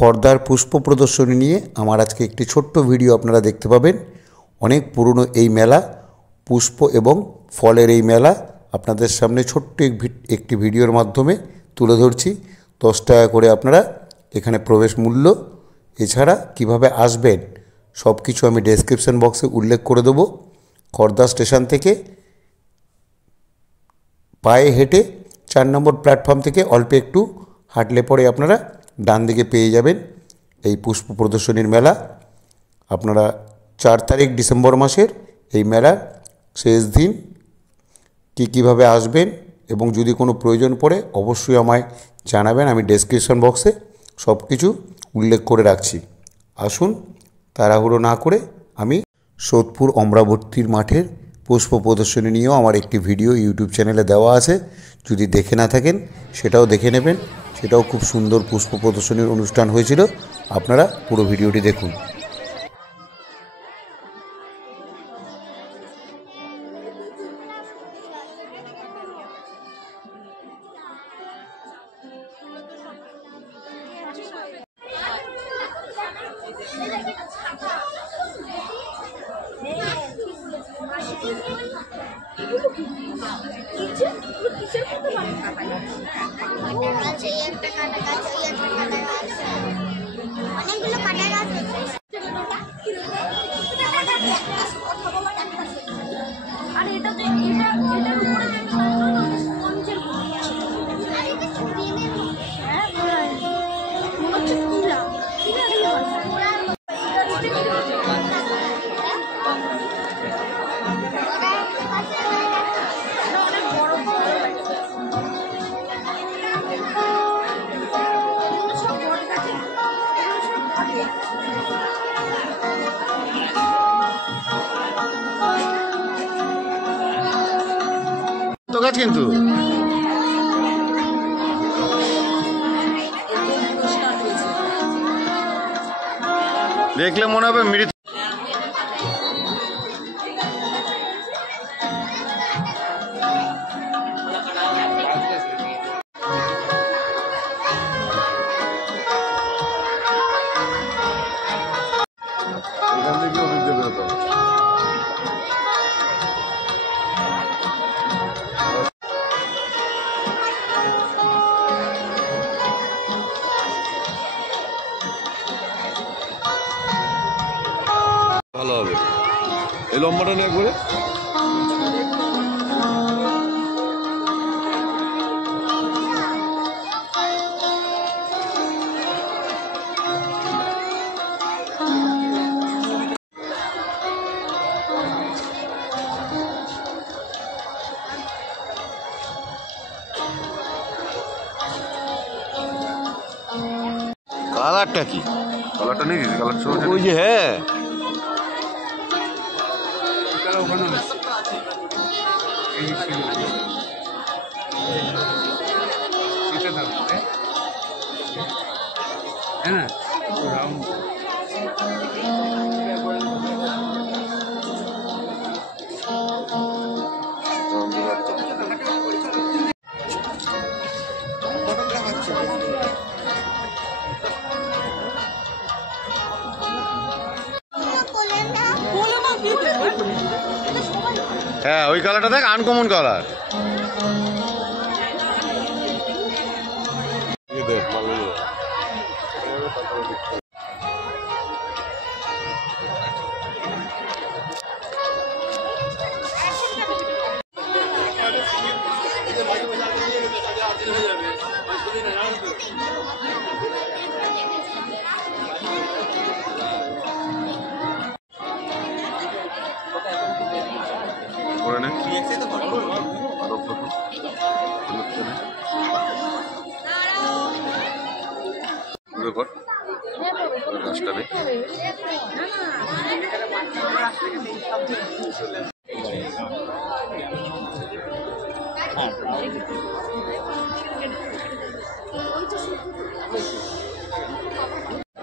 খড়দার পুষ্প প্রদর্শনী নিয়ে আমার আজকে একটি ছোট্ট ভিডিও আপনারা দেখতে পাবেন। অনেক পুরনো এই মেলা, পুষ্প এবং ফলের এই মেলা আপনাদের সামনে ছোট্ট একটি ভিডিওর মাধ্যমে তুলে ধরছি। 10 টাকা করে আপনারা এখানে প্রবেশ মূল্য। এছাড়া কিভাবে আসবেন সব কিছু আমি ডেসক্রিপশন বক্সে উল্লেখ করে দেবো। খড়দা স্টেশন থেকে পায়ে হেঁটে 4 নম্বর প্ল্যাটফর্ম থেকে অল্প একটু হাঁটলে পরে আপনারা ডান দিকে পেয়ে যাবেন এই পুষ্প প্রদর্শনীর মেলা। আপনারা 4 তারিখ ডিসেম্বর মাসের এই মেলার শেষ দিন কীভাবে আসবেন এবং যদি কোনো প্রয়োজন পড়ে অবশ্যই আমায় জানাবেন। আমি ডেসক্রিপশন বক্সে সব কিছু উল্লেখ করে রাখছি। আসুন তাড়াহুড়ো না করে আমি সোদপুর অমরাবতীর মাঠের পুষ্প প্রদর্শনী নিয়েও আমার একটি ভিডিও ইউটিউব চ্যানেলে দেওয়া আছে, যদি দেখে না থাকেন সেটাও দেখে নেবেন। সেটাও খুব সুন্দর পুষ্প প্রদর্শনীর অনুষ্ঠান হয়েছিল। আপনারা পুরো ভিডিওটি দেখুন। গাছ কিন্তু দেখলে মনে হবে মৃত। ভালো হবে এই লম্বাটা নিয়ে একবারে। কালারটা কি? কালারটা নেই, কালারটা ওই যে হ্যাঁ হ্যাঁ ওই কালারটা দেখ, আনকমন কালার।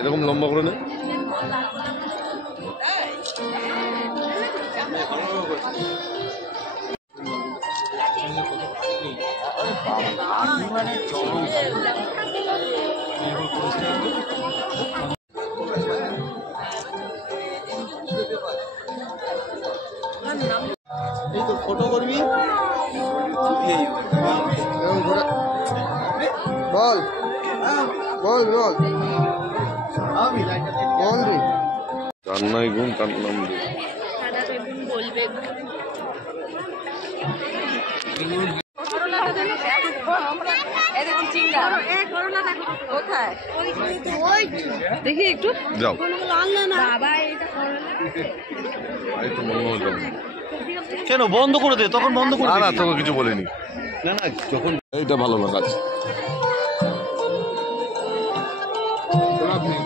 এরকম লম্বা করে না এই তো ফটো করবি বল বল বল বল রে কান্নাই গুণ কান্নাম দে বলবে দেখি একটু যাও বাবা এই তো মনে হলো কেন বন্ধ করে দে তখন বন্ধ করে না তোকে কিছু বলিনি না না যখন এইটা ভালো না কাজ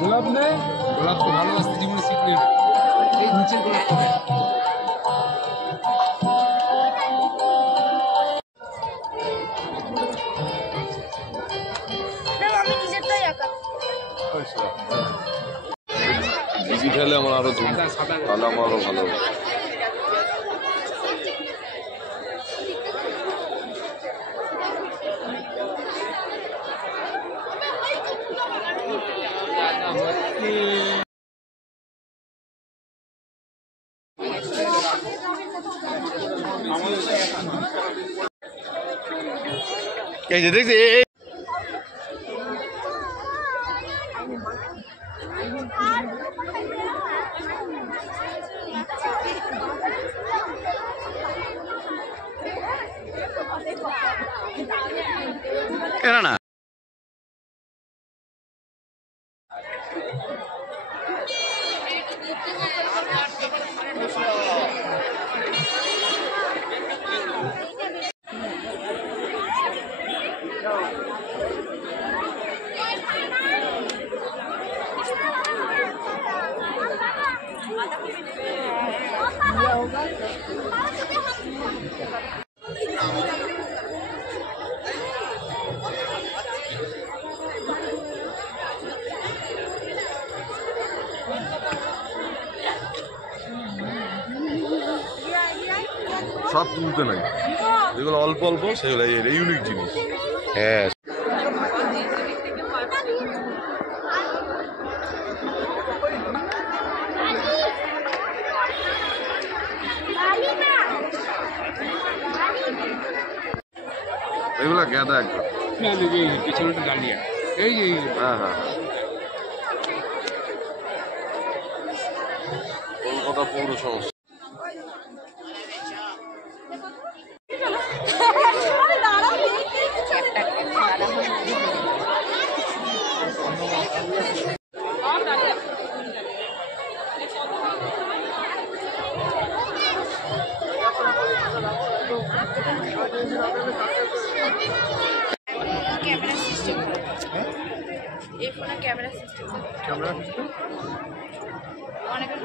গোলাপ নেই গোলাপ তো ভালোবাসতে জীবনে শিখলে এই নিচের গোলাপ ডিজিটালে আমার আরো তাহলে আমার আরো ভালো হবে। এই যে দেখছি কেন না সব তুলতে নাই যেগুলো অল্প অল্প সেগুলো ইউনিক জিনিস হ্যাঁ এগুলো গেঁদা একদম পিছনটা ডালিয়া এই যে হ্যাঁ হ্যাঁ কলকাতা পৌর সংস্থা ক্যামেরা সিস্টেম এই ফোনে ক্যামেরা সিস্টেম অনেকের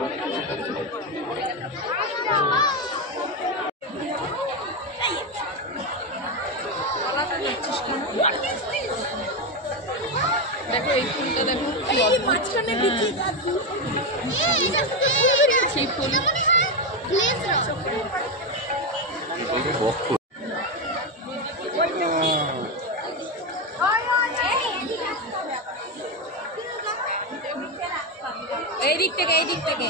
দেখো এই ফুলটা দেখো কি অদ্ভুত সেই ফুল এই দিক থেকে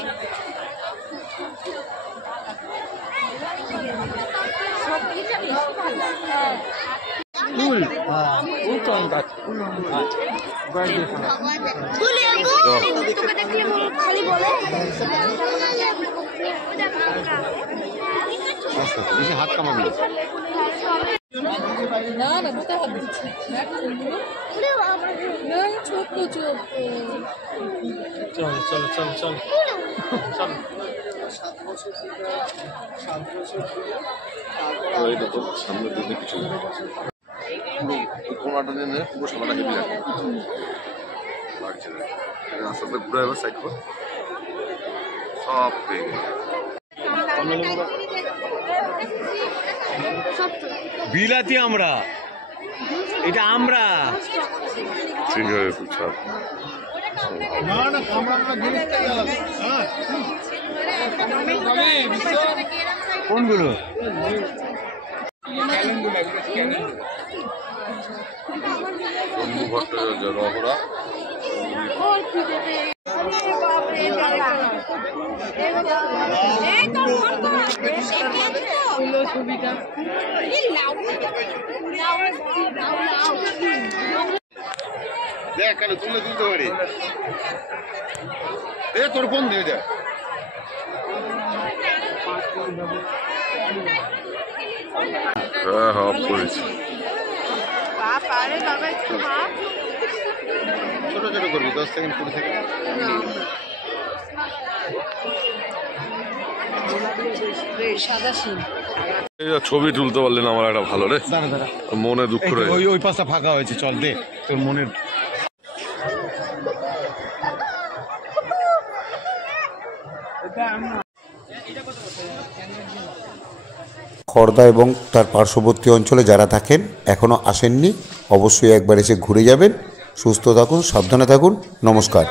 ফুল ফুল কম গাছ তোকে দেখলে খালি বলে বেশি হাত কামাবি না না কোথায় হাত দিচ্ছে না ছোট চোখ চল চল চল চল চল এটা তো সামনে দিকে কিছু কোনাটা নিয়ে পুরো সামনেটা হেভি রাখে লাগছে রাস্তাতে ঘুরে এবার সাইড কর সব পেয়ে গেছে বিলাতি আমরা এটা আমরা চেঞ্জ হয়ে গেছে ছাপ না না কামড়া জিনিসটাই আলাদা হ্যাঁ কোনগুলো বন্ধু ভট্টাচার্য রহরা দেখ কেন তুললে তুলতে পারি তোর ফোন দিয়ে দেখ অফ করেছি ছোট ছোট করবি 10 সেকেন্ড 20 সেকেন্ড ছবি তুলতে পারলেন আমার একটা ভালো রে মনে দুঃখ রয়েছে ওই পাশটা ফাঁকা হয়েছে, চল দে তোর মনের। খড়দা এবং তার পার্শ্ববর্তী অঞ্চলে যারা থাকেন এখনও আসেননি, অবশ্যই একবার এসে ঘুরে যাবেন। সুস্থ থাকুন, সাবধানে থাকুন, নমস্কার।